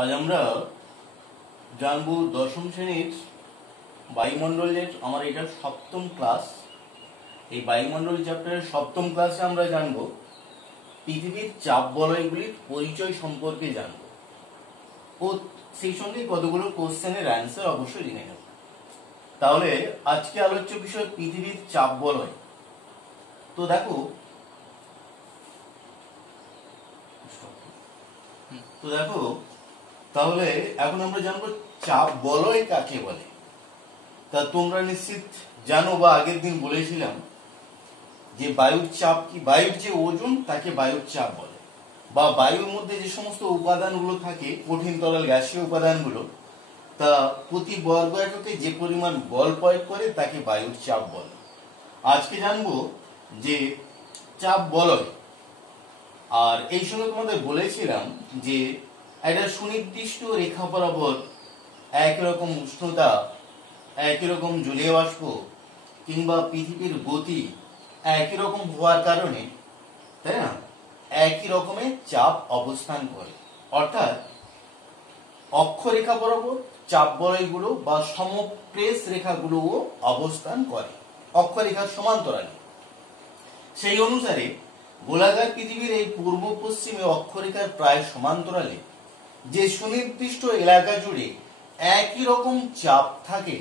আজ আমরা জানবো দশম শ্রেণীর বায়ুমণ্ডলের আমার এটা সপ্তম ক্লাস। এই বায়ুমণ্ডল চ্যাপ্টারের সপ্তম ক্লাসে আমরা জানবো পৃথিবীর চাপ বলয়গুলির পরিচয় সম্পর্কে জানবো ও সেই সঙ্গে কতগুলো কোশ্চেনের অ্যান্সার অবশ্যই জেনে নেব। তাহলে আজকে আলোচ্য বিষয় পৃথিবীর চাপ বলয়। তো দেখো তাহলে এখন আমরা জানবো চাপ বলয় কাকে বলে। তা তোমরা নিশ্চিত জানো বা আগের দিন বলেছিলাম যে বায়ুর চাপ কি, বায়ুর যে ওজন তাকে বায়ুর চাপ বলে, বা বায়ুর মধ্যে যে সমস্ত উপাদানগুলো থাকে কঠিন তরল গ্যাসীয় উপাদানগুলো, তা প্রতি বর্গ এককে যে পরিমাণ বল প্রয়োগ করে তাকে বায়ুর চাপ বলে। আজকে জানবো যে চাপ বলয়। আর এই সঙ্গে তোমাদের বলেছিলাম যে একটা সুনির্দিষ্ট রেখা বরাবর একই রকম উষ্ণতা, একই রকম জলীয় বাষ্প কিংবা পৃথিবীর গতি একই রকম হওয়ার কারণে, তাই না, একই রকমের চাপ অবস্থান করে। অর্থাৎ অক্ষরেখা বরাবর চাপ বলয়গুলো বা সমপ্রেস রেখাগুলোও অবস্থান করে অক্ষরেখার সমান্তরালে। সেই অনুসারে গোলাকার পৃথিবীর এই পূর্ব পশ্চিমে অক্ষরেখার প্রায় সমান্তরালে যে সুনির্দিষ্ট এলাকা জুড়ে একই রকম চাপ থাকে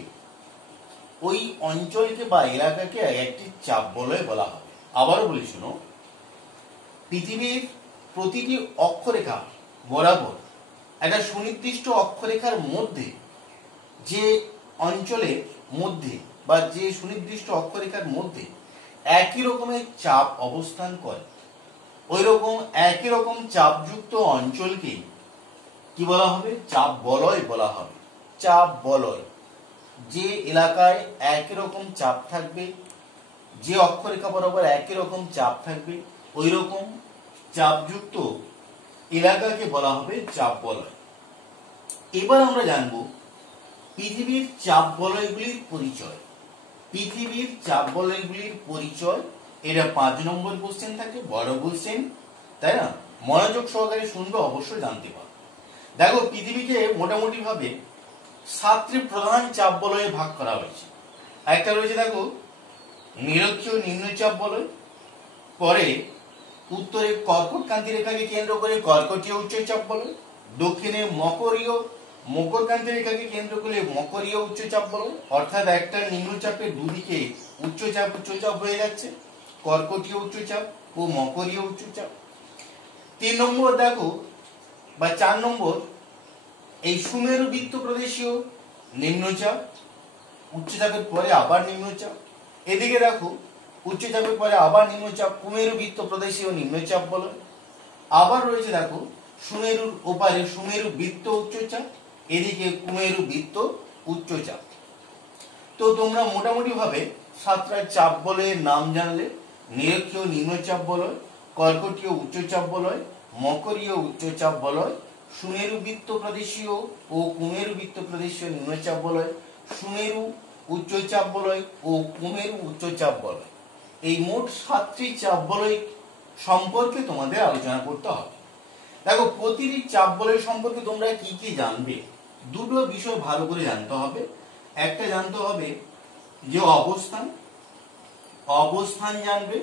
ওই অঞ্চলকে বা এলাকাকে একটি চাপ বলয় বলা হবে। আবারও বলি শুনো, পৃথিবীর প্রতিটি অক্ষরেখা বরাবর একটা সুনির্দিষ্ট অক্ষরেখার মধ্যে যে অঞ্চলের মধ্যে বা যে সুনির্দিষ্ট অক্ষরেখার মধ্যে একই রকমের চাপ অবস্থান করে ওই রকম একই রকম চাপযুক্ত অঞ্চলকে কি বলা হবে? চাপ বলয় বলা হবে। চাপ বলয়, যে এলাকায় একই রকম চাপ থাকবে, যে অক্ষরেখা বরাবর একই রকম চাপ থাকবে, ওই রকম চাপযুক্ত এলাকাকে বলা হবে চাপ বলয়। এবার আমরা জানবো পৃথিবীর চাপ বলয়গুলির পরিচয়। পৃথিবীর চাপ বলয়গুলির পরিচয়, এটা 5 নম্বর কোশ্চেন থাকে, বড় কোশ্চেন, তাই না? মনোযোগ সহকারে শুনবে, অবশ্যই জানতে পারবে। দেখো, পৃথিবীকে মোটামুটি ভাবে 7টি প্রধান চাপ বলয়ে ভাগ করা হয়েছে। একটা রয়েছে দেখো নিরক্ষীয় নিম্নচাপ বলয়, পরে উত্তরে কর্কটক্রান্তি রেখাকে কেন্দ্র করে কর্কটীয় উচ্চচাপ বলয়, দক্ষিণে মকরক্রান্তি রেখাকে কেন্দ্র করে মকরীয় উচ্চচাপ বলয়। অর্থাৎ একটা নিম্নচাপের দুদিকে উচ্চচাপ হয়ে যাচ্ছে, কর্কটীয় উচ্চচাপ ও মকরীয় উচ্চচাপ। 3 নম্বর দেখো বা 4 নম্বর এই সুমেরু বৃত্ত প্রদেশীয় নিম্নচাপ, উচ্চচাপের পরে আবার নিম্নচাপ। এদিকে দেখো উচ্চচাপের পরে আবার নিম্নচাপ, কুমেরু বৃত্ত প্রদেশীয় নিম্নচাপ বলয়। আবার রয়েছে দেখো সুমেরুর ওপারে সুমেরু বৃত্ত উচ্চচাপ, এদিকে কুমেরু বৃত্ত উচ্চচাপ। তো তোমরা মোটামুটি ভাবে 7টা চাপ বলয়ের নাম জানলে। নিরক্ষীয় নিম্নচাপ বলয়, কর্কটীয় উচ্চচাপ বলয়, মকরীয় উচ্চচাপ বলয়, সুমেরু বৃত্ত প্রদেশীয় ও কুমেরু বৃত্ত প্রদেশীয় নিম্নচাপ বলয়, সুমেরু উচ্চচাপ বলয় ও কুমেরু উচ্চচাপ বলয়। এই মোট 7টি চাপ বলয় সম্পর্কে তোমাদের আলোচনা করতে হবে। দেখো, প্রতিটি চাপ বলয় সম্পর্কে তোমরা কি কি জানবে? দুটো বিষয় ভালো করে জানতে হবে। একটা জানতে হবে যে অবস্থান জানবে,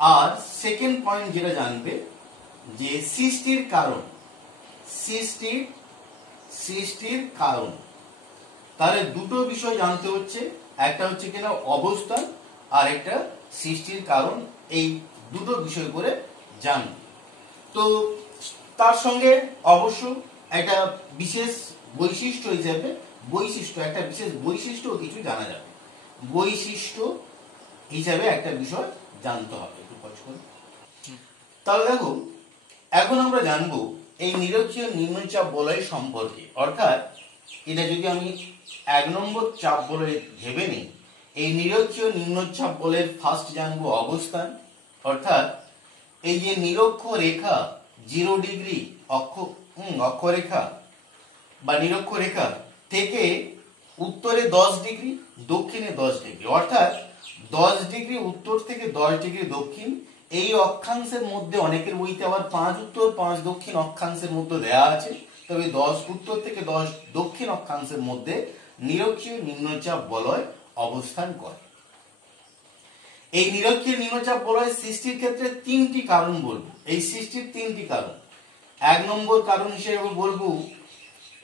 আর সেকেন্ড পয়েন্ট যেটা জানবে যে সৃষ্টির কারণ। তাহলে দুটো বিষয় জানতে হচ্ছে, একটা হচ্ছে কিনা অবস্থান আর একটা সৃষ্টির কারণ। এই দুটো বিষয় করে জানবে। তো তার সঙ্গে অবশ্য একটা বিশেষ বৈশিষ্ট্য হিসেবে একটা বিশেষ বৈশিষ্ট্য কিছু জানা যাবে। বৈশিষ্ট্য হিসাবে একটা বিষয় জানতে হবে একটু পজ করে। তাহলে দেখো, এখন আমরা জানবো এই নিরক্ষীয় নিম্নচাপ বলয় সম্পর্কে। অর্থাৎ এটা যদি আমি 1 নম্বর চাপ বলয় ভেবে নিই, এই নিরক্ষীয় নিম্নচাপ বলয়ের ফার্স্ট জানবো অবস্থান। অর্থাৎ এই যে নিরক্ষ রেখা 0 ডিগ্রি অক্ষরেখা বা নিরক্ষ রেখা থেকে উত্তরে 10 ডিগ্রি, দক্ষিণে 10 ডিগ্রি, অর্থাৎ 10 ডিগ্রি উত্তর থেকে 10 ডিগ্রি দক্ষিণ, এই অক্ষাংশের মধ্যে অনেকের বইতে আবার 5 উত্তর 5 দক্ষিণ অক্ষাংশের মধ্যে দেয়া আছে। তবে 10 উত্তর থেকে 10 দক্ষিণ অক্ষাংশের মধ্যে নিরক্ষীয় নিম্নচাপ বলয় অবস্থান করে। এই নিরক্ষীয় নিম্নচাপ বলয় সৃষ্টির ক্ষেত্রে তিনটি কারণ বলবো। এই সৃষ্টির তিনটি কারণ, 1 নম্বর কারণ হিসেবে বলবো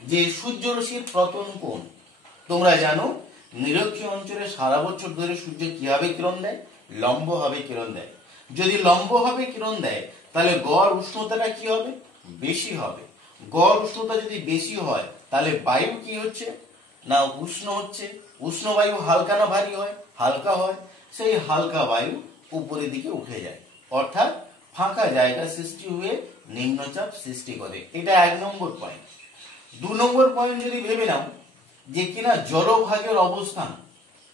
যে সূর্যরশ্মির পতন কোণ। তোমরা জানো নিরক্ষীয় অঞ্চলে সারা বছর ধরে সূর্য কিভাবে কিরণ দেয়? লম্বভাবে কিরণ দেয়। যদি লম্বভাবে কিরণ দেয় তাহলে গড় উষ্ণতাটা কি হবে? বেশি হবে। গড় উষ্ণতা যদি বেশি হয় তাহলে বায়ু কি হচ্ছে না উষ্ণ হচ্ছে। উষ্ণ বায়ু হালকা না ভারী হয়? হালকা হয়। সেই হালকা বায়ু উপরের দিকে উঠে যায়, অর্থাৎ ফাঁকা জায়গা সৃষ্টি হয়ে নিম্নচাপ সৃষ্টি করে। এটা 1 নম্বর পয়েন্ট। 2 নম্বর পয়েন্ট যদি ভেবে নাও যে কিনা জলভাগের অবস্থান।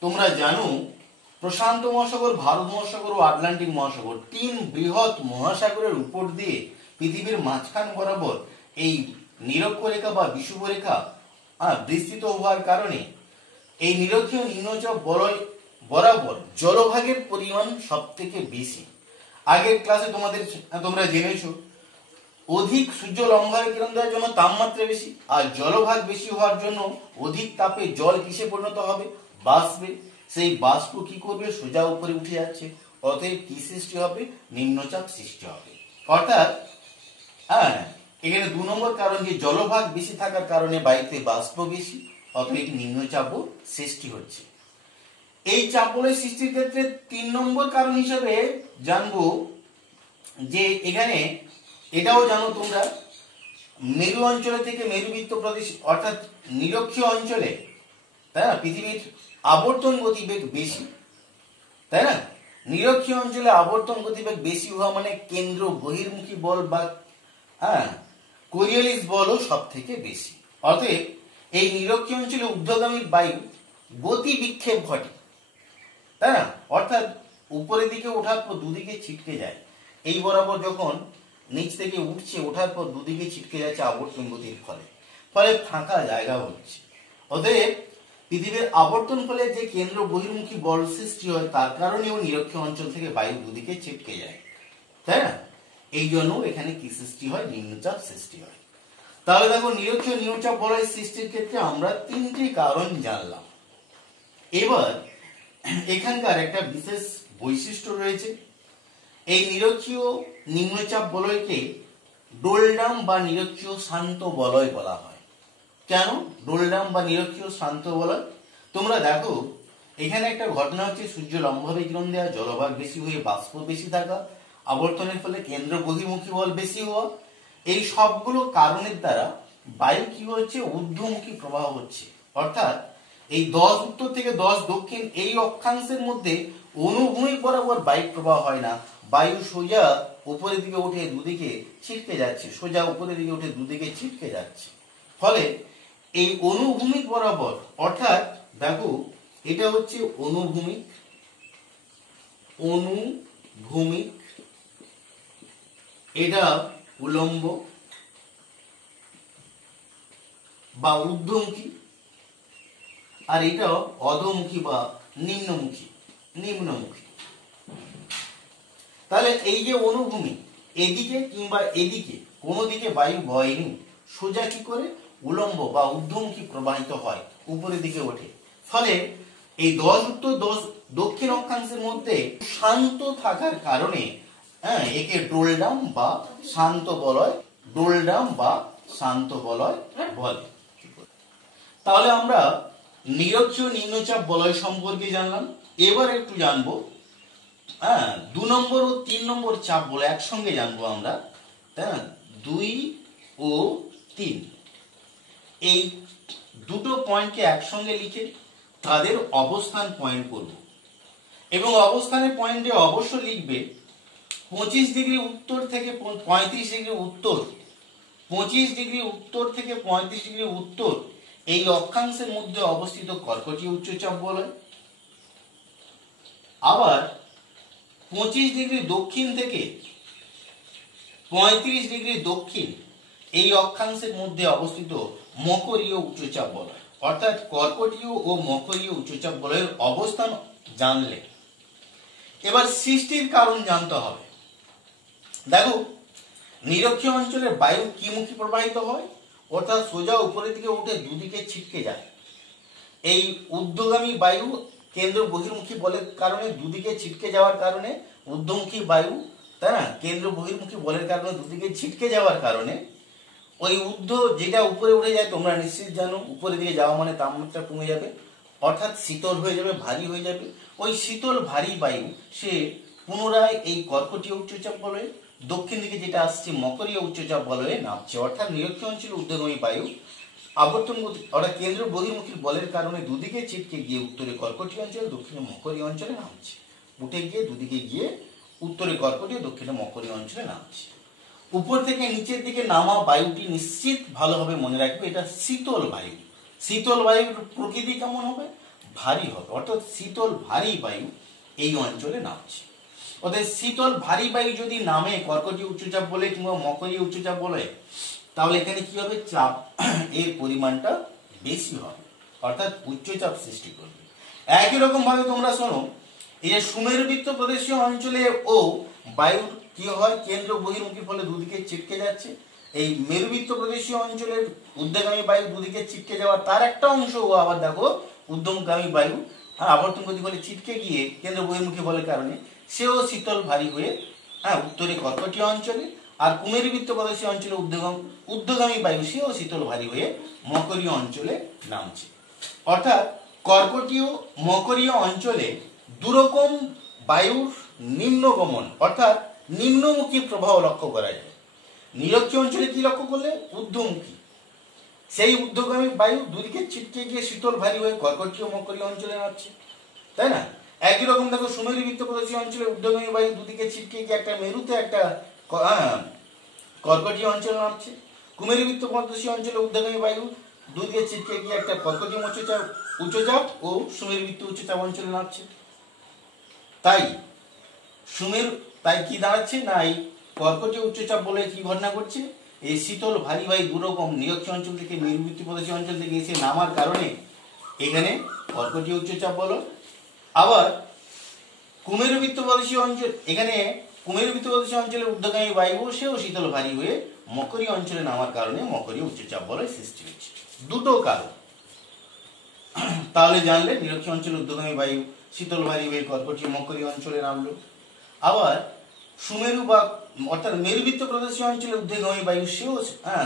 তোমরা জানো প্রশান্ত মহাসাগর, ভারত মহাসাগর ও আটলান্টিক মহাসাগর 3 বৃহৎ মহাসাগরের উপর দিয়ে পৃথিবীর মাঝখান বরাবর এই নিরক্ষরেখা বা বিষুবরেখা বিস্তৃত হওয়ার কারণে এই নিরক্ষীয় নিম্নচাপ বলয় বরাবর জলভাগের পরিমাণ সব থেকে বেশি। আগের ক্লাসে তোমরা জেনেছো অধিক সূর্য লম্বভাবে কিরণ দেওয়ার জন্য তাপমাত্রা বেশি, আর জলভাগ বেশি হওয়ার জন্য অধিক তাপে জল কিসে পরিণত হবে? বাষ্পে। সেই বাষ্প কি করবে? সোজা উপরে উঠে যাচ্ছে, অতএব কি সৃষ্টি হবে? নিম্নচাপ সৃষ্টি হবে। অর্থাৎ এখানে 2 নম্বর কারণ যে জলভাগ বেশি থাকার কারণে বায়ুতে বাষ্প বেশি, অতএব নিম্নচাপও সৃষ্টি হচ্ছে। এই চাপ বলয় সৃষ্টির ক্ষেত্রে 3 নম্বর কারণ হিসেবে জানবো যে এখানে এটাও জানো তোমরা মেরু অঞ্চলে থেকে মেরুবৃত্ত প্রদেশ অর্থাৎ নিরক্ষীয় অঞ্চলে, তাই না, পৃথিবীর আবর্তন গতিবেগ বেশি, তাই না। নিরক্ষীয় অঞ্চলে আবর্তন গতিবেগ বেশি হওয়া মানে কেন্দ্র বহির্মুখী বল বা কোরিওলিস বলও সব থেকে বেশি। অতএব এই নিরক্ষীয় অঞ্চলে ঊর্ধ্বগামী বায়ু গতি বিক্ষেপ ঘটে, তাই না, অর্থাৎ উপরের দিকে ওঠার পর দুদিকে ছিটকে যায়। এই বরাবর যখন নিচ থেকে উঠছে, ওঠার পর দুদিকে ছিটকে যাচ্ছে আবর্তন গতির ফলে, ফাঁকা জায়গা হচ্ছে। অতএব পৃথিবীর আবর্তন ফলে যে কেন্দ্র বহির্মুখী বল সৃষ্টি হয় তার কারণেও নিরক্ষীয় অঞ্চল থেকে বায়ু দুদিকে ছিটকে যায়, তাই না। এই জন্য এখানে কি সৃষ্টি হয়? নিম্নচাপ সৃষ্টি হয়। তাহলে দেখো নিরক্ষীয় নিম্নচাপ বলয় সৃষ্টির ক্ষেত্রে আমরা 3টি কারণ জানলাম। এবার এখানকার একটা বিশেষ বৈশিষ্ট্য রয়েছে। এই নিরক্ষীয় নিম্নচাপ বলয়কে ডোলডাম বা নিরক্ষীয় শান্ত বলয় বলা হয়। কেন ডোলডাম বা নিরক্ষীয় শান্ত বলয়? তোমরা দেখো এখানে একটা ঘটনা হচ্ছে, সূর্য লম্বভাবে কিরণ দেওয়া, জলভাগ বেশি হয়ে বাষ্প বেশি থাকা, আবর্তনের ফলে কেন্দ্র বহির্মুখী বল বেশি হওয়া, এই সবগুলো কারণের দ্বারা বায়ু কি হচ্ছে? ঊর্ধ্বমুখী প্রবাহ হচ্ছে। অর্থাৎ এই 10 উত্তর থেকে 10 দক্ষিণ এই অক্ষাংশের মধ্যে অনুভূমিক বরাবর বায়ু প্রবাহ হয় না, বায়ু সোজা উপরের দিকে উঠে দুদিকে ছিটকে যাচ্ছে, সোজা উপরের দিকে উঠে দুদিকে ছিটকে যাচ্ছে। ফলে এই অনুভূমিক বরাবর, অর্থাৎ দেখো এটা হচ্ছে অনুভূমিক, এটা উলম্ব বা ঊর্ধ্বমুখী, আর এটা অধোমুখী বা নিম্নমুখী। তাহলে এই যে অনুভূমিক, এদিকে কিংবা এদিকে কোনো দিকে বায়ু বয়নি, সোজা কি করে? উলম্ব বা ঊর্ধ্বমুখী প্রবাহিত হয়, উপরের দিকে ওঠে। ফলে এই 10 উত্তর 10 দক্ষিণ অক্ষাংশের মধ্যে শান্ত থাকার কারণে একে ডোলডাম বা শান্ত বলয় বলে। তাহলে আমরা নিরক্ষীয় নিম্নচাপ বলয় সম্পর্কে জানলাম। এবার একটু জানবো 2 নম্বর ও 3 নম্বর চাপ বলয় একসঙ্গে জানবো আমরা, তাই না। 2 ও 3 এই দুটো পয়েন্টকে একসঙ্গে লিখে তাদের অবস্থান পয়েন্ট করব, এবং অবস্থানের পয়েন্টে অবশ্য লিখবে 25 ডিগ্রি উত্তর থেকে 35 ডিগ্রি উত্তর, 25 ডিগ্রি উত্তর থেকে 35 ডিগ্রি উত্তর এই অক্ষাংশের মধ্যে অবস্থিত কর্কটীয় উচ্চচাপ বলয়। আবার 25 ডিগ্রি দক্ষিণ থেকে 35 ডিগ্রি দক্ষিণ এই অক্ষাংশের মধ্যে অবস্থিত মকরীয় উচ্চচাপ বলয়। অর্থাৎ কর্কটীয় ও মকরীয় উচ্চচাপ বলয়ের অবস্থান জানলে এবার সৃষ্টির কারণ জানতে হবে। দেখো নিরক্ষীয় অঞ্চলে বায়ু কি মুখী প্রবাহিত হয়? অর্থাৎ সোজা উপরের দিকে উঠে দুদিকে ছিটকে যায়। এই ঊর্ধ্বগামী বায়ু কেন্দ্র বহির্মুখী বলের কারণে দুদিকে ছিটকে যাওয়ার কারণে, ঊর্ধ্বমুখী বায়ু, তাই না, কেন্দ্র বহির্মুখী বলের কারণে দুদিকে ছিটকে যাওয়ার কারণে ওই ঊর্ধ্ব যেটা উপরে উঠে যায়, তোমরা নিশ্চিত জানো উপরের দিকে যাওয়া মানে তাপমাত্রা কমে যাবে, অর্থাৎ শীতল হয়ে যাবে, ভারী হয়ে যাবে। ওই শীতল ভারী বায়ু সে পুনরায় এই কর্কটীয় উচ্চচাপ বলয়ে, দক্ষিণ দিকে যেটা আসছে মকরীয় উচ্চচাপ বলয়ে নামছে। অর্থাৎ নিরক্ষীয় অঞ্চলে ঊর্ধ্বগামী বায়ু আবর্তন গতি অর্থাৎ কেন্দ্র বহির্মুখী বলের কারণে দুদিকে ছিটকে গিয়ে উত্তরে কর্কটীয় অঞ্চলে, দক্ষিণে মকরীয় অঞ্চলে নামছে। উঠে গিয়ে দুদিকে গিয়ে উত্তরে কর্কটীয়, দক্ষিণে মকরীয় অঞ্চলে নামছে। উপর থেকে নিচের দিকে নামা বায়ুটি নিশ্চিত ভালোভাবে মনে রাখবে এটা শীতল বায়ু। শীতল বায়ুর প্রকৃতি কেমন হবে? ভারী হবে। অর্থাৎ শীতল ভারী বায়ু এই অঞ্চলে নামছে। অর্থাৎ শীতল ভারী বায়ু যদি নামে কর্কটীয় উচ্চচাপ বলে কিংবা মকরীয় উচ্চচাপ বলে, তাহলে এখানে কি হবে? চাপ এর পরিমাণটা বেশি হবে, অর্থাৎ উচ্চচাপ সৃষ্টি করবে। একই রকম ভাবে তোমরা শোনো, এই যে সুমেরুবৃত্ত প্রদেশীয় অঞ্চলে ও বায়ুর কি হয়? কেন্দ্র বহির্মুখী ফলে দুদিকে ছিটকে যাচ্ছে। এই মেরুবৃত্ত প্রদেশীয় অঞ্চলের ঊর্ধ্বগামী বায়ু দুদিকে ছিটকে যাওয়ার তার একটা অংশ ও আবার দেখো ঊর্ধ্বগামী বায়ু আবর্তন গতি ফলে ছিটকে গিয়ে কেন্দ্র বহির্মুখী বলের কারণে সেও শীতল ভারী হয়ে উত্তরে কর্কটীয় অঞ্চলে, আর কুমেরুবৃত্ত প্রদেশীয় অঞ্চলে ঊর্ধ্বগামী বায়ু সেও শীতল ভারী হয়ে মকরীয় অঞ্চলে নামছে। অর্থাৎ কর্কটীয় মকরীয় অঞ্চলে দুরকম বায়ুর নিম্নগমন অর্থাৎ নিম্নমুখী প্রবাহ লক্ষ্য করা যায়। নিরক্ষীয় অঞ্চলে কি লক্ষ্য করলে? ঊর্ধ্বমুখী, সেই ঊর্ধ্বগামী বায়ু দুদিকে ছিটকে গিয়ে শীতল ভারী হয়ে কর্কটীয় মকরীয় অঞ্চলে নামছে, তাই না? একই রকম দেখো সুমেরুবৃত্ত প্রদেশীয় অঞ্চলে ঊর্ধ্বগামী বায়ু দুদিকে ছিটকে গিয়ে একটা মেরুতে একটা কর্কটীয় অঞ্চলে নামছে। কুমেরুবৃত্ত প্রদেশীয় অঞ্চলে ঊর্ধ্বগামী বায়ু দুদিকে ছিটকে গিয়ে একটা কর্কটীয় উচ্চচাপ ও সুমেরুবৃত্ত উচ্চচাপ অঞ্চলে নামছে। তাই কি দাঁড়াচ্ছে না, এই কর্কটীয় উচ্চচাপ বলে কি ঘটনা করছে? এই শীতল ভারী বায়ু দুরকম নিরক্ষীয় অঞ্চল থেকে মেরুবৃত্ত প্রদেশীয় অঞ্চল থেকে এসে নামার কারণে এখানে কর্কটীয় উচ্চচাপ বলো। আবার কুমেরুবৃত্ত প্রদেশীয় অঞ্চল, এখানে কুমেরুবৃত্ত প্রদেশীয় অঞ্চলে ঊর্ধ্বগামী বায়ু সেও শীতল ভারী হয়ে মকরীয় অঞ্চলে নামার কারণে মকরীয় উচ্চচাপ বলয় সৃষ্টি হয়েছে। দুটো কারণ তাহলে জানলে, নিরক্ষীয় অঞ্চলে ঊর্ধ্বগামী বায়ু শীতল ভারী হয়ে কর্কটীয় মকরীয় অঞ্চলে নামলো। আবার সুমেরু বা অর্থাৎ মেরুবৃত্ত প্রদেশীয় অঞ্চলে ঊর্ধ্বগামী বায়ু সেও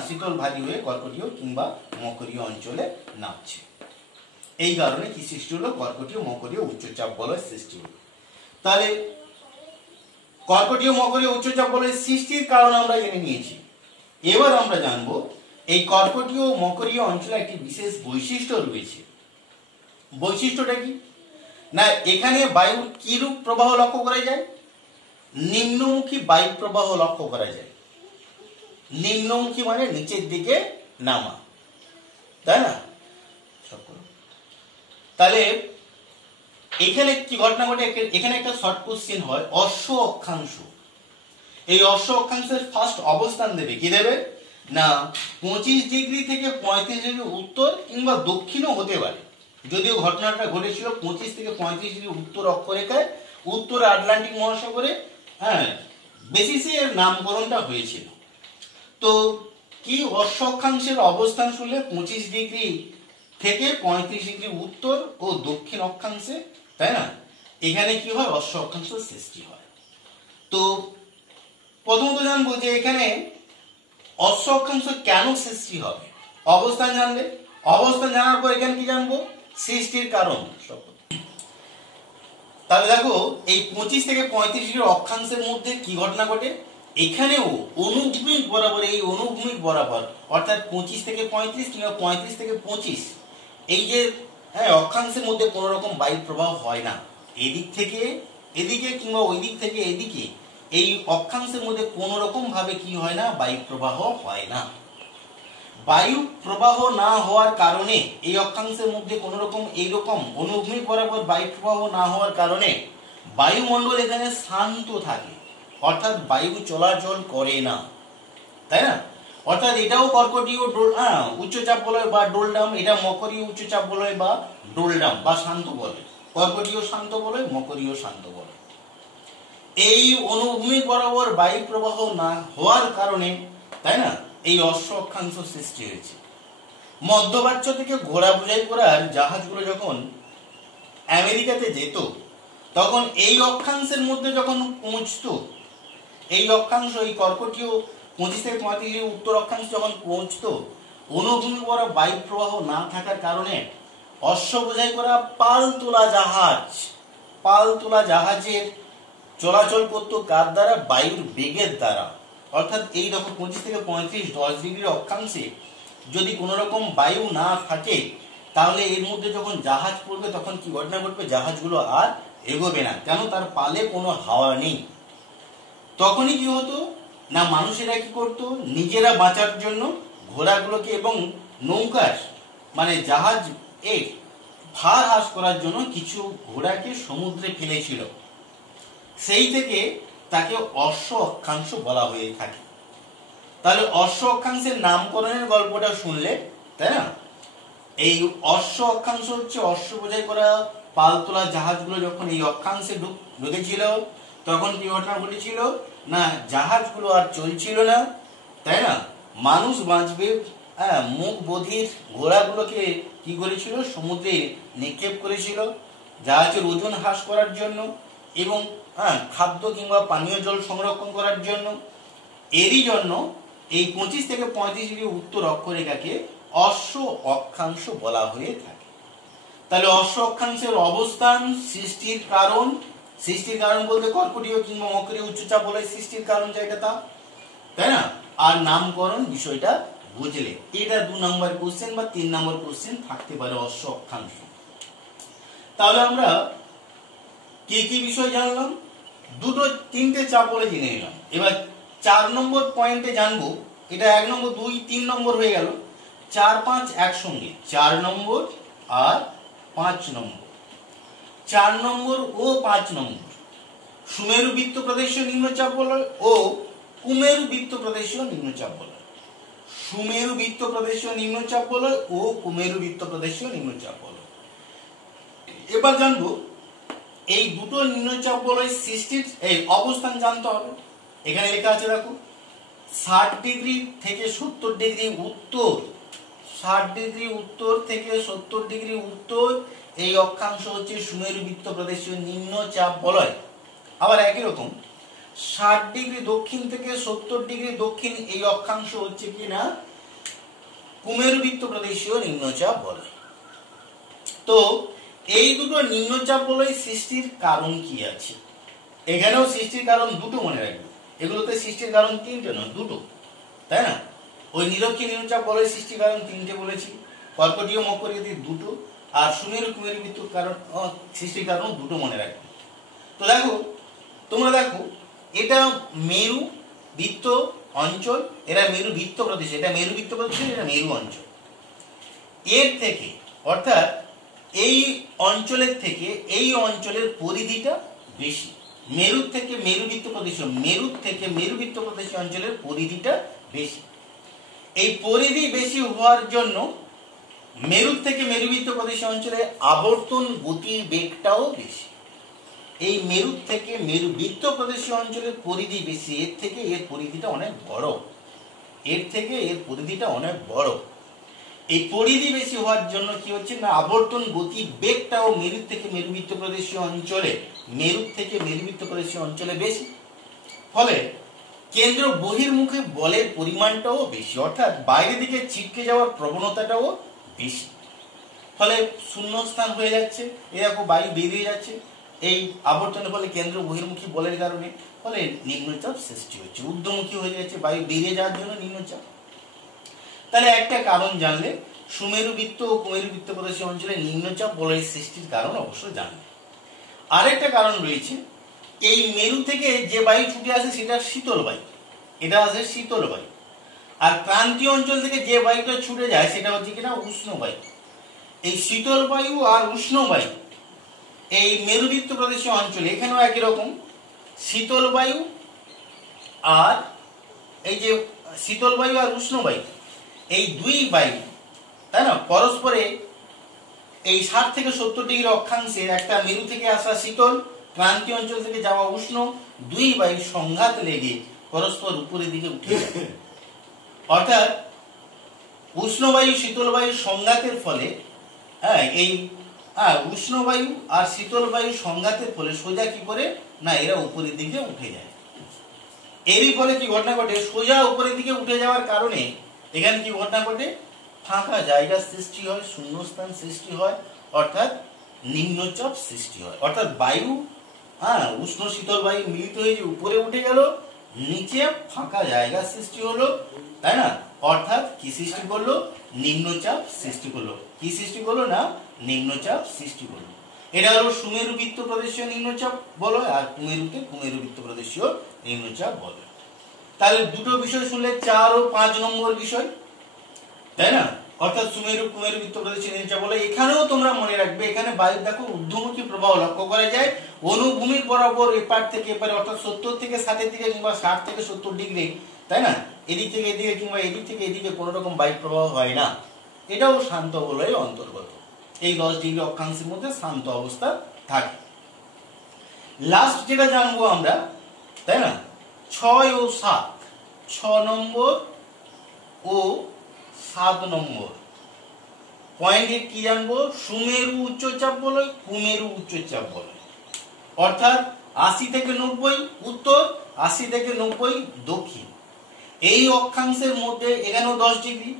শীতল ভারী হয়ে কর্কটীয় কিংবা মকরীয় অঞ্চলে নামছে। এই কারণে কি সৃষ্টি হলো? কর্কটীয় মকরীয় উচ্চচাপ বলয় সৃষ্টি হলো। তাহলে কর্কটীয় মকরীয় উচ্চচাপ বলয় সৃষ্টির কারণ আমরা জেনে নিয়েছি। এবার আমরা জানবো এই কর্কটীয় মকরীয় অঞ্চলে একটি বিশেষ বৈশিষ্ট্য রয়েছে। বৈশিষ্ট্যটা কি না, এখানে বায়ুর কি রূপ প্রবাহ লক্ষ্য করা যায়? নিম্নমুখী বায়ু প্রবাহ লক্ষ্য করা যায়। নিম্নমুখী মানে নিচের দিকে নামা, তাই না? তাহলে এখানে কি ঘটনা ঘটে? এখানে একটা শর্ট কোশ্চেন হয়, অশ্ব অক্ষাংশ। এই অশ্ব অক্ষাংশের ফার্স্ট অবস্থান দেবে কি দেবে না, 25 ডিগ্রি থেকে 35 ডিগ্রি উত্তর কিংবা দক্ষিণও হতে পারে। যদিও ঘটনাটা ঘটেছিল 25 থেকে 35 ডিগ্রি উত্তর অক্ষরেখায়, উত্তরে আটলান্টিক মহাসাগরে বেসিসে এর নামকরণটা হয়েছিল। তো কি অশ্ব অক্ষাংশের অবস্থান শুনলে 25 ডিগ্রি থেকে 35 ডিগ্রি উত্তর ও দক্ষিণ অক্ষাংশে, তাই না? এখানে কি হয়? অশ্ব অক্ষাংশ সৃষ্টি হয়। তো প্রথমত জানবো যে এখানে অশ্ব অক্ষাংশ কেন সৃষ্টি হবে। অবস্থান জানলে, অবস্থান জানার পর এখানে কি জানবো? সৃষ্টির কারণ। তাহলে দেখো এই 25 থেকে 35 ডিগ্রি অক্ষাংশের মধ্যে কি ঘটনা ঘটে? এখানেও অনুভূমিক বরাবর, এই অনুভূমিক বরাবর অর্থাৎ 25 থেকে 35 কিংবা 35 থেকে 25 এই যে অক্ষাংশের মধ্যে কোন রকম বায়ু প্রবাহ হয় না। এদিক থেকে এদিকে কিংবা ওই দিক থেকে এদিকে এই অক্ষাংশের মধ্যে কোন রকম ভাবে কি হয় না? বায়ু প্রবাহ হয় না। বায়ু প্রবাহ না হওয়ার কারণে এই অক্ষাংশের মধ্যে কোন রকম এইরকম অনুভূমিক বরাবর বায়ু প্রবাহ না হওয়ার কারণে বায়ুমণ্ডল এখানে শান্ত থাকে, অর্থাৎ বায়ু চলাচল করে না, তাই না? অর্থাৎ এটাও কর্কটীয় উচ্চচাপ বলয় বা ডোলডাম, এটা মকরীয় উচ্চচাপ বলয় বা ডোলডাম বা শান্ত বলয়। কর্কটীয় শান্ত বলয়, মকরীয় শান্ত বলয়। এই অনুভূমিক বরাবর বায়ু প্রবাহ না হওয়ার কারণে, তাই না, এই অশ্ব অক্ষাংশ সৃষ্টি হয়েছে। মধ্যপ্রাচ্য থেকে ঘোড়া বোঝাই করার জাহাজগুলো যখন আমেরিকাতে যেত, তখন এই অক্ষাংশের মধ্যে যখন পৌঁছতো, এই অক্ষাংশ, এই কর্কটীয় 25 থেকে 35 উত্তর অক্ষাংশ যখন পৌঁছতো, অনুভূমি করা বায়ু প্রবাহ না থাকার কারণে অশ্ব বোঝাই করা পালতোলা জাহাজের চলাচল করতো কার দ্বারা? বায়ুর বেগের দ্বারা। অর্থাৎ এই রকম 25 থেকে 35 10 ডিগ্রির অক্ষাংশে যদি কোনো রকম বায়ু না থাকে, তাহলে এর মধ্যে যখন জাহাজ পড়বে তখন কি ঘটনা ঘটবে? জাহাজগুলো আর এগোবে না, কেন? তার পালে কোনো হাওয়া নেই। তখনই কি হতো না, মানুষেরা কি করতো? নিজেরা বাঁচার জন্য ঘোড়াগুলোকে এবং নৌকার মানে জাহাজ এর ভার হ্রাস করার জন্য কিছু ঘোড়াকে সমুদ্রে ফেলেছিল। সেই থেকে তাকে অশ্ব অক্ষাংশ বলা হয়ে থাকে। তাহলে অশ্ব অক্ষাংশের নামকরণের গল্পটা শুনলে, তাই না? এই অশ্ব অক্ষাংশ হচ্ছে অশ্ব বোঝাই করা পালতোলা জাহাজগুলো যখন এই অক্ষাংশে ঢুকেছিল, তখন কি ঘটনা ঘটেছিল না, জাহাজগুলো আর চলছিল না, তাই না? মানুষ বাঁচবে, মুখ বধির ঘোড়াগুলোকে কি করেছিল? সমুদ্রে নিক্ষেপ করেছিল জাহাজের ওজন হ্রাস করার জন্য এবং খাদ্য কিংবা পানীয় জল সংরক্ষণ করার জন্য। এরই জন্য এই 25 থেকে 35 ডিগ্রি উত্তর অক্ষরেখাকে অশ্ব অক্ষাংশ বলা হয়ে থাকে। তাহলে অশ্ব অক্ষাংশের অবস্থান, সৃষ্টির কারণ বলতে কর্কটীয় কিংবা মকরীয় উচ্চচাপ বলে সৃষ্টির কারণ জায়গাটা, তাই না? আর নামকরণ বিষয়টা বুঝলে, এটা 2 নম্বর কোশ্চেন বা 3 নম্বর কোশ্চেন থাকতে পারে অশ্ব অক্ষাংশ। তাহলে আমরা কি কি বিষয় জানলাম? 3টে চাপ বলে জেনে নিলাম। এবার 4 নম্বর পয়েন্টে জানবো, এটা 1 নম্বর 2 3 নম্বর হয়ে গেল, 4 5 একসঙ্গে, 4 নম্বর আর 5 নম্বর। 4 নম্বর ও 5 নম্বর সুমেরু বৃত্ত প্রদেশীয় নিম্নচাপ বলয় ও কুমেরু বৃত্ত প্রদেশীয় নিম্নচাপ বলয়। সুমেরু বৃত্ত প্রদেশীয় নিম্নচাপ বলয় ও কুমেরু বৃত্ত প্রদেশীয় নিম্নচাপ বলয়। এবার জানবো এই দুটো নিম্নচাপ বলয় সৃষ্টির এই অবস্থান জানতে হবে। এখানে লেখা আছে দেখো, 60 ডিগ্রি থেকে 70 ডিগ্রি উত্তর, 60 ডিগ্রি উত্তর থেকে 70 ডিগ্রি উত্তর, এই অক্ষাংশ হচ্ছে সুমেরু বৃত্ত প্রদেশীয় নিম্নচাপ বলয়। আবার একই রকম 60 ডিগ্রি দক্ষিণ থেকে 70 ডিগ্রি দক্ষিণ, এই অক্ষাংশ হচ্ছে কি না কুমেরু বৃত্ত প্রদেশীয় নিম্নচাপ বলয়। তো এই দুটো নিম্নচাপ বলয় সৃষ্টির কারণ কি আছে? এখানেও সৃষ্টির কারণ দুটো মনে রাখবে। এগুলোতে সৃষ্টির কারণ 3টে নয়, 2টো, তাই না? ওই নিরক্ষী নিম্নচাপ বলয় সৃষ্টির কারণ 3টে বলেছি, কর্কটীয় মকরীয় 2টো, আর সুমেরু কুমেরু বৃত্ত কারণ সৃষ্টির কারণ 2টো মনে রাখবে। তো দেখো, তোমরা দেখো, এটা মেরু বৃত্ত অঞ্চল, এরা মেরু বৃত্ত প্রদেশ, এটা মেরু বৃত্ত প্রদেশ, এটা মেরু অঞ্চল। এর থেকে অর্থাৎ এই অঞ্চলের থেকে এই অঞ্চলের পরিধিটা বেশি। মেরু থেকে মেরু বৃত্ত প্রদেশ অঞ্চলের পরিধিটা বেশি। এই পরিধি বেশি হওয়ার জন্য মেরু থেকে মেরু বৃত্ত প্রদেশ অঞ্চলে আবর্তন গতির বেগটাও বেশি। এই মেরু থেকে মেরু বৃত্ত প্রদেশ অঞ্চলের পরিধি বেশি, এর থেকে এর পরিধিটা অনেক বড়। এই পরিধি বেশি হওয়ার জন্য কি হচ্ছে না, আবর্তন গতি বেগটাও মেরু থেকে মেরু বৃত্ত প্রদেশীয় অঞ্চলে বেশি। ফলে কেন্দ্র বহির্মুখে বলের পরিমাণটাও বেশি, অর্থাৎ বাইরে দিকে ছিটকে যাওয়ার প্রবণতাটাও বেশি। ফলে শূন্যস্থান হয়ে যাচ্ছে, এরকম বায়ু বেরিয়ে যাচ্ছে এই আবর্তনের ফলে, কেন্দ্র বহির্মুখী বলের কারণে। ফলে নিম্নচাপ সৃষ্টি হচ্ছে, ঊর্ধ্বমুখী হয়ে যাচ্ছে বায়ু বেরিয়ে যাওয়ার জন্য নিম্নচাপ। তাহলে একটা কারণ জানলে সুমেরু বৃত্ত ও কুমেরু বৃত্ত প্রদেশীয় অঞ্চলে নিম্নচাপ বলয় সৃষ্টির কারণ অবশ্যই জানবে। আরেকটা কারণ রয়েছে, এই মেরু থেকে যে বায়ু ছুটে আসে সেটা শীতল বায়ু, এটা আসে শীতল বায়ু। আর ক্রান্তীয় অঞ্চল থেকে যে বায়ুটা ছুটে যায় সেটা হচ্ছে কিনা উষ্ণ বায়ু। এই শীতল বায়ু আর উষ্ণ বায়ু এই মেরু বৃত্ত প্রদেশীয় অঞ্চলে এখানেও একই রকম, শীতল বায়ু আর এই যে শীতল বায়ু আর উষ্ণ বায়ু, এই দুই বায়ু, তাই না, পরস্পরে এই 60 থেকে 70 ডিগ্রি অক্ষাংশে একটা মেরু থেকে আসা শীতল, ক্রান্তীয় অঞ্চল থেকে যাওয়া উষ্ণ, দুই বায়ু সংঘাত লেগে পরস্পর উপরের দিকে উঠে যায়। অর্থাৎ উষ্ণবায়ু শীতল বায়ুর সংঘাতের ফলে এই উষ্ণবায়ু আর শীতল বায়ুর সংঘাতের ফলে সোজা কি করে না এরা উপরের দিকে উঠে যায়। এরই ফলে কি ঘটনা ঘটে, সোজা উপরের দিকে উঠে যাওয়ার কারণে এখানে কি ঘটনা ঘটে, ফাঁকা জায়গা সৃষ্টি হয়, শূন্যস্থান সৃষ্টি হয়, অর্থাৎ নিম্নচাপ সৃষ্টি হয়। অর্থাৎ বায়ু উষ্ণ শীতল বায়ু মিলিত হয়ে যে উপরে উঠে গেল, নিচে ফাঁকা জায়গা সৃষ্টি হলো, তাই না? অর্থাৎ কি সৃষ্টি করলো, নিম্নচাপ সৃষ্টি করলো। কি সৃষ্টি করলো না নিম্নচাপ সৃষ্টি করলো। এটা হলো সুমেরু বৃত্ত প্রদেশীয় নিম্নচাপ বলো, আর কুমেরুকে কুমেরু বৃত্ত প্রদেশীয় নিম্নচাপ বলো। তাহলে দুটো বিষয় শুনলে 4 ও 5 নম্বর বিষয়, তাই না? অর্থাৎ সুমেরু কুমেরু বৃত্ত প্রদেশীয় নিম্নচাপ বলে। এখানেও তোমরা মনে রাখবে, এখানে বায়ু দেখো ঊর্ধ্বমুখী প্রবাহ লক্ষ্য করা যায় অনুভূমির বরাবর এপার থেকে এপারে, অর্থাৎ 70 থেকে 60 দিকে কিংবা 60 থেকে 70 ডিগ্রি, তাই না? এদিক থেকে এদিকে কিংবা এদিক থেকে এদিকে কোনো রকম বায়ু প্রবাহ হয় না। এটাও শান্ত বলয়ের অন্তর্গত। এই 10 ডিগ্রি অক্ষাংশের মধ্যে শান্ত অবস্থা থাকে। লাস্ট যেটা জানবো আমরা, তাই না, 6 ও 7, 6 নম্বর ও 7 নম্বর পয়েন্টে কি জানবো, সুমেরু উচ্চচাপ বলে, কুমেরু উচ্চচাপ বলে। অর্থাৎ 80 থেকে 90 উত্তর, 80 থেকে 90 দক্ষিণ। এই অক্ষাংশের মধ্যে এখানেও 10 ডিগ্রি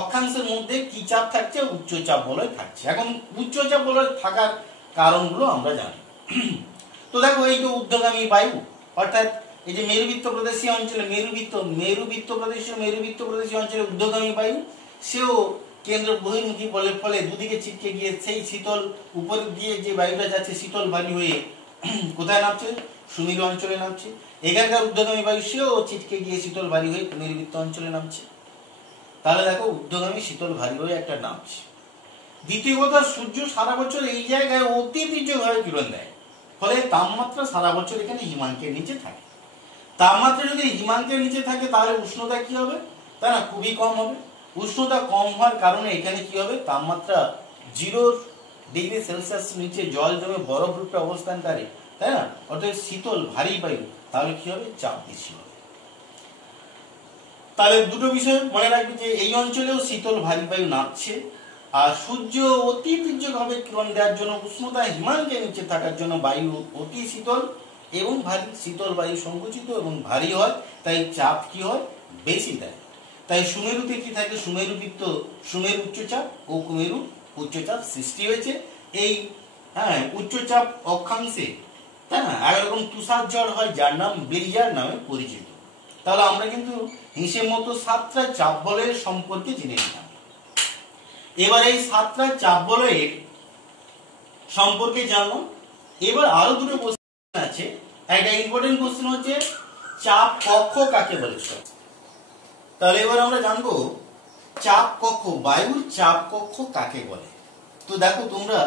অক্ষাংশের মধ্যে কি চাপ থাকছে, উচ্চচাপ বলয় থাকছে। এখন উচ্চচাপ বলয় থাকার কারণগুলো আমরা জানি। তো দেখো এই যে ঊর্ধ্বগামী বায়ু, অর্থাৎ এই যে মেরুবৃত্ত প্রদেশীয় অঞ্চলে মেরুবৃত্ত প্রদেশীয় অঞ্চলে ঊর্ধ্বগামী বায়ু, সেও কেন্দ্র বহির্মুখী বলের ফলে দুদিকে ছিটকে গিয়ে সেই শীতল উপরে দিয়ে যে বায়ুটা যাচ্ছে শীতল ভারী হয়ে কোথায় নামছে, সুমেরু অঞ্চলে নামছে। এখানকার ঊর্ধ্বগামী বায়ু সেও ছিটকে গিয়ে শীতল ভারী হয়ে মেরুবৃত্ত অঞ্চলে নামছে। তাহলে দেখো ঊর্ধ্বগামী শীতল ভারী হয়ে একটা নামছে। দ্বিতীয় কথা, সূর্য সারা বছর এই জায়গায় অতি তীর্যভাবে কিরণ দেয়, ফলে তাপমাত্রা সারা বছর এখানে হিমাঙ্কের নিচে থাকে। তাপমাত্রা যদি হিমাঙ্কের নিচে থাকে তাহলে উষ্ণতা কি হবে, তাই না, খুবই কম হবে। উষ্ণতা কম হওয়ার কারণে এখানে কি হবে, তাপমাত্রা 0 ডিগ্রি সেলসিয়াস নিচে জল জমে বরফ রূপে অবস্থান করে, তাই না? অর্থাৎ শীতল ভারী বায়ু, তাহলে কি হবে, চাপ বেশি হবে। তাহলে দুটো বিষয় মনে রাখবে যে এই অঞ্চলেও শীতল ভারী বায়ু নামছে, আর সূর্য অতি তীর্যভাবে কিরণ দেওয়ার জন্য উষ্ণতা হিমাঙ্কের নিচে থাকার জন্য বায়ু অতি শীতল এবং ভারী, শীতল বায়ু সংকুচিত এবং ভারী হয়, তাই চাপ কি হয়, বেশি দেয়। তাই সুমেরুতে কি থাকে, সুমেরু উচ্চচাপ ও কুমেরু উচ্চচাপ সৃষ্টি হয়েছে। এই উচ্চচাপ অক্ষাংশে, তাই না, একরকম তুষার ঝড় হয় যার নাম ব্লিজার নামে পরিচিত। তাহলে আমরা কিন্তু হিসেব মতো 7টা চাপ বলয়ের সম্পর্কে জেনে নিলাম। এবার এই 7টা চাপ বলয়ের সম্পর্কে জানলাম। এবার আরো দুটো কোশ্চেন আছে। একটা ইম্পর্টেন্ট কোশ্চেন হচ্ছে চাপ কক্ষ কাকে বলে। তাহলে এবার আমরা জানবো চাপ কক্ষ, বায়ুর চাপ কক্ষ কাকে বলে। তো দেখো তোমরা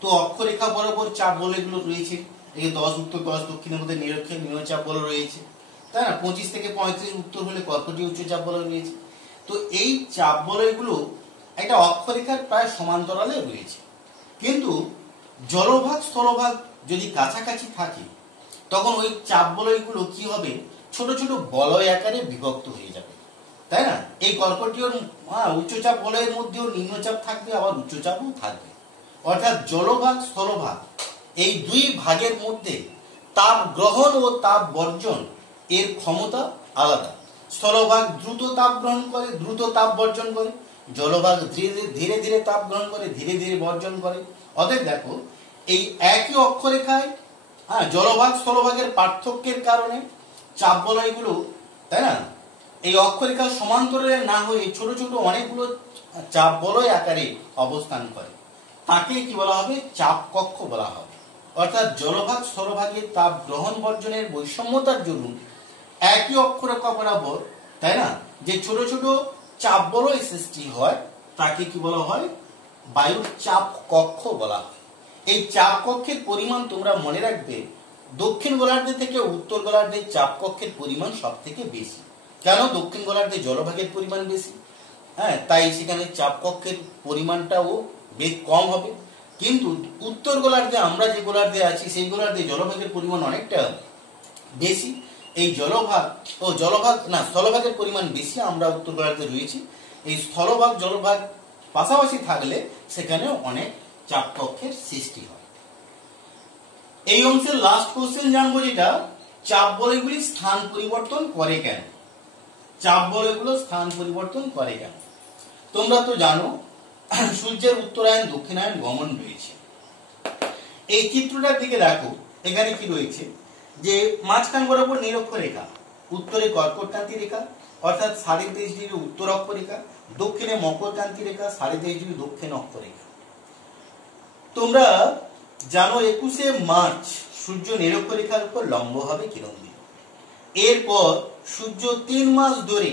তো অক্ষরেখা বরাবর চাপ বলয়গুলো রয়েছে, এই 10 উত্তর 10 দক্ষিণের মধ্যে নিম্নচাপ বলয় রয়েছে, তাই না? 25 থেকে 35 উত্তর হলে কর্কটীয় উচ্চচাপ বলয় রয়েছে। তো এই চাপ বলয়গুলো একটা অক্ষরেখার প্রায় সমান্তরালে রয়েছে, কিন্তু জলভাগ স্থলভাগ যদি কাছাকাছি থাকে তখন ওই চাপ বলয়গুলো কি হবে, ছোট ছোট বলয় আকারে বিভক্ত হয়ে যাবে, তাই না? এই কর্কটীয় উচ্চচাপ বলয়ের মধ্যেও নিম্নচাপ থাকবে, আবার উচ্চচাপও থাকবে। অর্থাৎ জলভাগ স্থলভাগ এই দুই ভাগের মধ্যে তাপ গ্রহণ ও তাপ বর্জন এর ক্ষমতা আলাদা। স্থলভাগ দ্রুত তাপ গ্রহণ করে, দ্রুত তাপ বর্জন করে, জলভাগ ধীরে ধীরে তাপ গ্রহণ করে, ধীরে ধীরে বর্জন করে। অতএব দেখো এই একই অক্ষরেখায় জলভাগ স্থলভাগের পার্থক্যের কারণে চাপ বলয়গুলো, তাই না, এই অক্ষরেখার সমান্তরালে না হয়ে ছোট ছোট অনেকগুলো চাপ বলয় আকারে অবস্থান করে, তাকে কি বলা হবে, চাপ কক্ষ বলা হবে। অর্থাৎ জলভাগ স্থলভাগের তাপ গ্রহণ বর্জনের বৈষম্যতার জন্য একই অক্ষরেখা বরাবর, তাই না, যে ছোট ছোট চাপ বলয় সৃষ্টি হয় তাকে কি বলা হয়, বায়ুর চাপ কক্ষ বলা হয়। এই চাপ কক্ষের পরিমাণ তোমরা মনে রাখবে, দক্ষিণ গোলার্ধে থেকে উত্তর গোলার্ধের চাপ কক্ষের পরিমাণ সব থেকে বেশি। কেন, দক্ষিণ গোলার্ধে জলভাগের পরিমাণ বেশি, তাই সেখানে চাপ কক্ষের পরিমাণটাও বেশ কম হবে। কিন্তু উত্তর গোলার্ধে আমরা যে গোলার্ধে আছি সেই গোলার্ধে জলভাগের পরিমাণ অনেকটা বেশি, এই জলভাগ ও জলভাগ না স্থলভাগের পরিমাণ বেশি আমরা উত্তর গোলার্ধে রয়েছি, এই স্থলভাগ জলভাগ পাশাপাশি থাকলে সেখানে অনেক চাপ কক্ষের সৃষ্টি হয়। এই অংশের লাস্ট কোশ্চেন জানবো যেটা, চাপ বলয়গুলি স্থান পরিবর্তন করে কেন? চাপ বলয়গুলো স্থান পরিবর্তন করে কেন? তোমরা তো জানো সূর্যের উত্তরায়ণ দক্ষিণায়ন গমন রয়েছে। এই চিত্রটার দিকে দেখো, এখানে কি রয়েছে যে মাঝখান বরাবর নিরক্ষরেখা, উত্তরে কর্কটক্রান্তি রেখা অর্থাৎ 23.5 উত্তর অক্ষরেখা, দক্ষিণে মকরক্রান্তি রেখা 23.5 দক্ষিণ অক্ষরেখা। তোমরা জানো 21শে মার্চ সূর্য নিরক্ষরেখার উপর লম্ব হবে কিরণ দিকে। এরপর সূর্য 3 মাস ধরে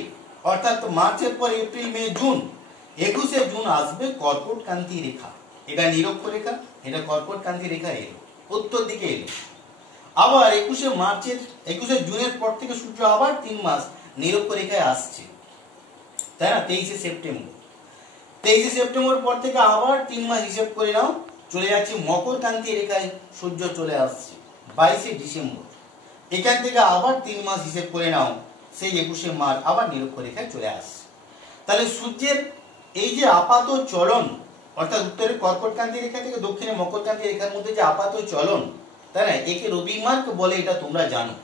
অর্থাৎ মার্চের পর এপ্রিল মে জুন, 21শে জুন আসবে কর্কটক্রান্তি রেখা। এটা নিরক্ষরেখা, এটা কর্কটক্রান্তি রেখা এলো উত্তর দিকে এলো। আবার 21শে জুনের পর থেকে সূর্য আবার 3 মাস নিরক্ষরেখায় আসছে, তাই না? 23শে সেপ্টেম্বর পর থেকে আবার 3 মাস হিসেব করে নাও, চলে যাচ্ছে মকরক্রান্তি রেখায় সূর্য চলে আসছে 22শে ডিসেম্বর। এখান থেকে আবার 3 মাস হিসেব করে নাও, সেই 21শে মার্চ আবার নিরক্ষরেখায় চলে আসছে। তাহলে সূর্যের এই যে আপাত চলন অর্থাৎ উত্তরে কর্কটক্রান্তি রেখা থেকে দক্ষিণে মকরক্রান্তি রেখার মধ্যে যে আপাত চলন, তাই না, একে রবিমার্ক বলে, এটা তোমরা জানো।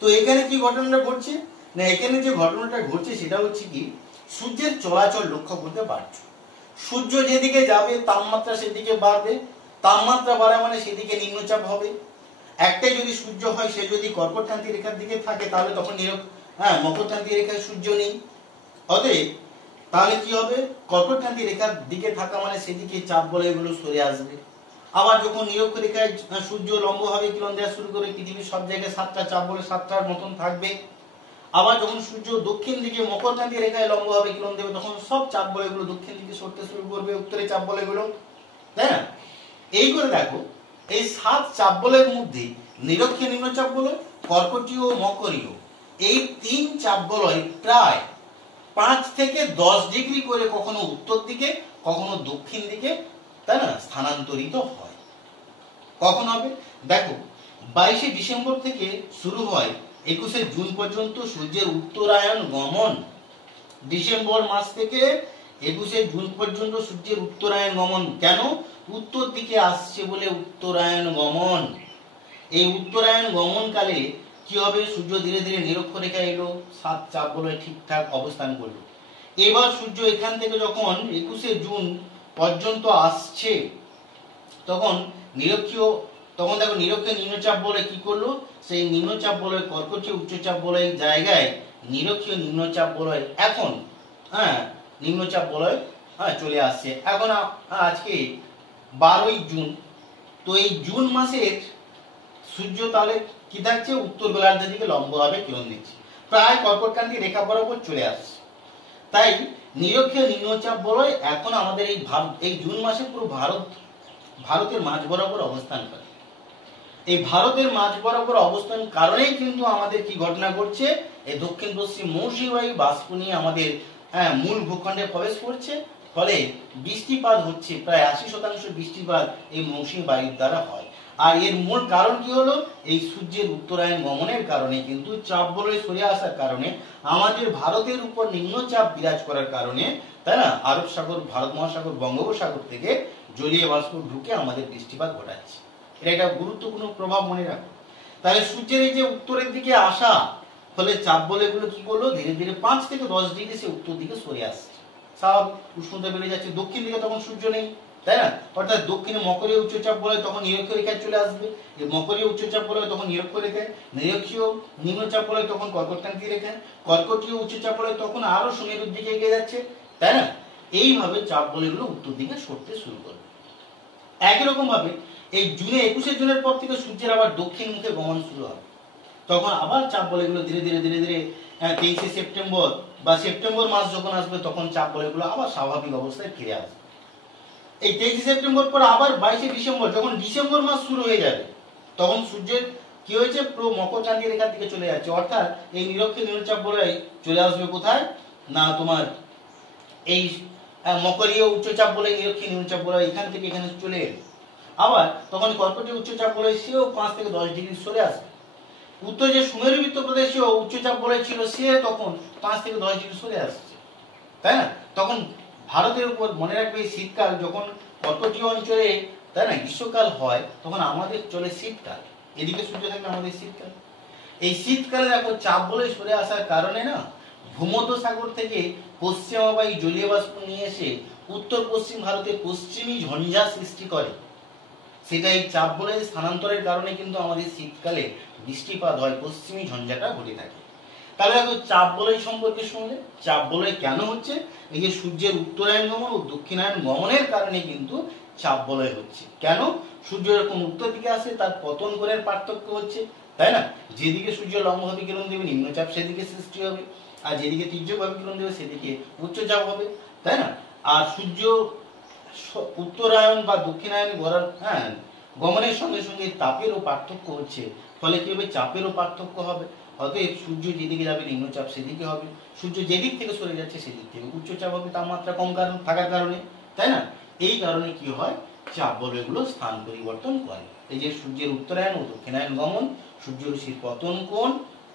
তো এখানে কি ঘটনাটা ঘটছে না, এখানে যে ঘটনাটা ঘটছে সেটা হচ্ছে কি, সূর্যের চলাচল লক্ষ্য করতে পারছো। সূর্য যেদিকে যাবে তাপমাত্রা সেদিকে বাড়বে, তাপমাত্রা বাড়া মানে সেদিকে নিম্নচাপ হবে। একটাই যদি সূর্য হয়, সে যদি কর্কটক্রান্তি রেখার দিকে থাকে তাহলে তখন মকরক্রান্তি রেখায় সূর্য নেই। অতএব তাহলে কি হবে, কর্কটক্রান্তি রেখার দিকে থাকা মানে সেদিকে চাপ বলয়গুলো সরে আসবে। আবার যখন নিরক্ষরেখায় সূর্য লম্ব হবে কিরণ দেওয়া শুরু করে, পৃথিবীর সব জায়গায় 7টা চাপ বলয় 7টার মতন থাকবে। আবার যখন সূর্য দক্ষিণ দিকে মকরক্রান্তি রেখায় লম্ব হবে কিরণ দেবে, তখন সব চাপ বলয়গুলো দক্ষিণ দিকে সরতে শুরু করবে, উত্তরে চাপ বলয়গুলো, তাই না? এই করে দেখো, এই 7 চাপ বলয়ের মধ্যে নিরক্ষীয় নিম্নচাপ বলয়, কর্কটীয় ও মকরীয়, এই 3 চাপ বলয় প্রায় 5 থেকে 10 ডিগ্রি করে কখনো উত্তর দিকে কখনো দক্ষিণ দিকে, তাই না, স্থানান্তরিত হয়। কখন হবে দেখো, 22শে ডিসেম্বর থেকে শুরু হয় 21শে জুন পর্যন্ত সূর্যের উত্তরায়ণ গমন। ডিসেম্বর মাস থেকে 21শে জুন পর্যন্ত সূর্যের উত্তরায়ণ গমন। কেন? উত্তর দিকে আসছে বলে উত্তরায়ণ গমন। এই উত্তরায়ণ গমন কালে কি হবে, সূর্য ধীরে ধীরে নিরক্ষরেখায় এলো, 7 চাপ বলয় ঠিকঠাক অবস্থান করলো। এবার সূর্য এখান থেকে যখন 21শে জুন পর্যন্ত আসছে, তখন দেখো নিরক্ষীয় নিম্নচাপ বলয় কি করলো, সেই নিম্নচাপ বলয় কর্কটীয় উচ্চচাপ বলয় জায়গায় নিরক্ষীয় নিম্নচাপ বলয় এখন নিম্নচাপ বলয় চলে আসছে। এখন আজকে 12ই জুন, তো এই জুন মাসের সূর্য তাহলে কি থাকছে, উত্তর গোলার্ধের দিকে লম্ব হবে কিরণ দিচ্ছে, প্রায় কর্কটক্রান্তি রেখা বরাবর চলে আসছে। তাই নিরক্ষীয় নিম্নচাপ বলয় এখন আমাদের এই জুন মাসে পুরো ভারতের মাঝ বরাবর অবস্থান করে। এই ভারতের মাঝ বরাবর অবস্থান কারণেই কিন্তু আমাদের কি ঘটনা ঘটছে, এই দক্ষিণ পশ্চিম মৌসুমী বায়ু বাষ্প নিয়ে আমাদের মূল ভূখণ্ডে প্রবেশ করছে, ফলে বৃষ্টিপাত হচ্ছে, প্রায় 80% বৃষ্টিপাত এই মৌসুমী বায়ুর দ্বারা হয়। আর এর মূল কারণ কি হলো, এই সূর্যের উত্তরায়ণ গমনের কারণে কিন্তু চাপ বলয় সরে আসার কারণে আমাদের ভারতের উপর নিম্নচাপ বিরাজ করার কারণে, তাই না, আরব সাগর, ভারত মহাসাগর, বঙ্গোপসাগর থেকে জলীয় বাষ্প ঢুকে আমাদের বৃষ্টিপাত ঘটাচ্ছে। এটা একটা গুরুত্বপূর্ণ প্রভাব মনে রাখো। তাহলে সূর্যের এই যে উত্তরের দিকে আসা ফলে চাপ বলয়গুলো কি করলো, ধীরে ধীরে 5 থেকে 10 ডিগ্রি সে উত্তর দিকে সরে আসছে। স্বাভাবিক, উষ্ণতা বেড়ে যাচ্ছে, দক্ষিণ দিকে তখন সূর্য নেই, তাই না, অর্থাৎ দক্ষিণে মকরীয় উচ্চচাপ বলয় তখন নিরক্ষরেখায় চলে আসবে, মকরীয় উচ্চচাপ বলয় তখন নিরক্ষরেখায়, নিরক্ষীয় নিম্নচাপ বলয় তখন কর্কটক্রান্তি রেখায়, কর্কটীয় উচ্চচাপ বলয় তখন আরো সুমেরুর দিকে এগিয়ে যাচ্ছে, তাই না। এইভাবে চাপ বলয়গুলো উত্তর দিকে সরতে শুরু করবে। একই রকম ভাবে এই জুনে 21শে জুনের পর থেকে সূর্যের আবার দক্ষিণ মুখে গমন শুরু হবে, তখন আবার চাপ বলয়গুলো ধীরে ধীরে 23শে সেপ্টেম্বর বা সেপ্টেম্বর মাস যখন আসবে তখন চাপ বলয়গুলো আবার স্বাভাবিক অবস্থায় ফিরে আসবে। এই 23শে সেপ্টেম্বর পর আবার 22শে ডিসেম্বর, যখন ডিসেম্বর মাস শুরু হয়ে যাবে তখন সূর্যের কি হয়েছে, পুরো মকরক্রান্তি রেখার দিকে চলে যাচ্ছে, অর্থাৎ এই নিরক্ষীয় নিম্নচাপ বলয় চলে আসবে কোথায় না, তোমার এই মকরীয় উচ্চচাপ বলয়, নিরক্ষীয় নিম্নচাপ বলয় এখান থেকে এখানে চলে এলো। আবার তখন কর্কটীয় উচ্চচাপ বলয় সেও 5 থেকে 10 ডিগ্রি সরে আসবে। উত্তর যে সুমেরুবৃত্ত প্রদেশে উচ্চচাপ বলয় ছিল সে তখন 5 থেকে 10 ডিগ্রি সরে আসছে, তাই না? তখন ভারতের উপর মনে রাখবে শীতকাল যখন কতটি অঞ্চলে, তাই না, গ্রীষ্মকাল হয়, তখন আমাদের চলে শীতকাল, এদিকে সূর্য থাকলে আমাদের শীতকাল। এই শীতকালে দেখো চাপ বলয় সরে আসার কারণে না ভূমধ্যসাগর থেকে পশ্চিমা বায়ু জলীয় বাষ্প নিয়ে এসে উত্তর পশ্চিম ভারতে পশ্চিমী ঝঞ্ঝা সৃষ্টি করে। সেটা এই চাপ বলয়ের স্থানান্তরের কারণে কিন্তু আমাদের শীতকালে বৃষ্টিপাত হয়, পশ্চিমী ঝঞ্ঝাটা ঘটে থাকে। তাহলে দেখো চাপ বলয় সম্পর্কে শুনলে, চাপ বলয় কেন হচ্ছে? এই যে সূর্যের উত্তরায়ণ গমন ও দক্ষিণায়ন গমনের কারণে কিন্তু চাপ বলয় হচ্ছে। কেন? সূর্য যখন উত্তর দিকে আসে তার পতন কোণের পার্থক্য হচ্ছে, তাই না? যেদিকে সূর্য লম্বভাবে কিরণ দেবে নিম্নচাপ সেদিকে সৃষ্টি হবে, আর যেদিকে তীর্যকভাবে কিরণ দেবে সেদিকে উচ্চচাপ হবে, তাই না? আর সূর্য উত্তরায়ণ বা দক্ষিণায়ন গমনের সঙ্গে সঙ্গে তাপেরও পার্থক্য হচ্ছে, ফলে কি হবে? চাপেরও পার্থক্য হবে। অতএব সূর্য যেদিকে যাবে নিম্নচাপ সেদিকে হবে, সূর্য যেদিক থেকে সরে যাচ্ছে সেদিক থেকে উচ্চচাপ হবে, তাপমাত্রা কম থাকার কারণে, তাই না? এই কারণে কি হয়? চাপ বলয়গুলো স্থান পরিবর্তন করে। এই যে সূর্যের উত্তরায়ণ ও দক্ষিণায়ন গমন, সূর্যরশ্মির পতন কোণ,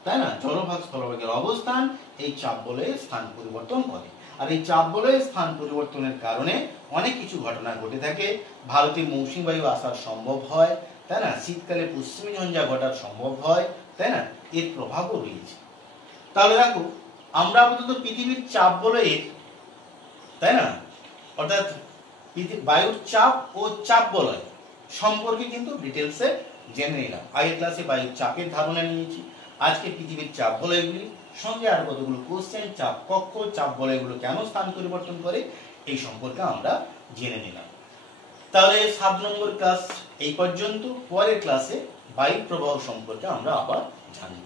তাই না, জলভাগ স্থলভাগের অবস্থান, এই চাপ বলয়ে স্থান পরিবর্তন করে। আর এই চাপ বলয়ের স্থান পরিবর্তনের কারণে অনেক কিছু ঘটনা ঘটে থাকে। ভারতে মৌসুমী বায়ু আসার সম্ভব হয়, তাই না? শীতকালে পশ্চিমী ঝঞ্ঝা ঘটার সম্ভব হয়, তাই না? এর প্রভাবও রয়েছে। তাহলে দেখো আমরা আপাতত পৃথিবীর চাপ বলয়ের, তাই না, অর্থাৎ বায়ুর চাপ ও চাপ বলয় সম্পর্কে কিন্তু ডিটেলসে জেনে নিলাম। আগের ক্লাসে বায়ুর চাপের ধারণা নিয়েছি, আজকে পৃথিবীর চাপ বলয়গুলি সঙ্গে আর কতগুলো কোশ্চেন, চাপ কক্ষ, চাপ বলয়গুলো কেন স্থান পরিবর্তন করে এই সম্পর্কে আমরা জেনে নিলাম। তাহলে 7 নম্বর ক্লাস এই পর্যন্ত। পরের ক্লাসে বায়ু প্রবাহ সম্পর্কে আমরা আবার জানব।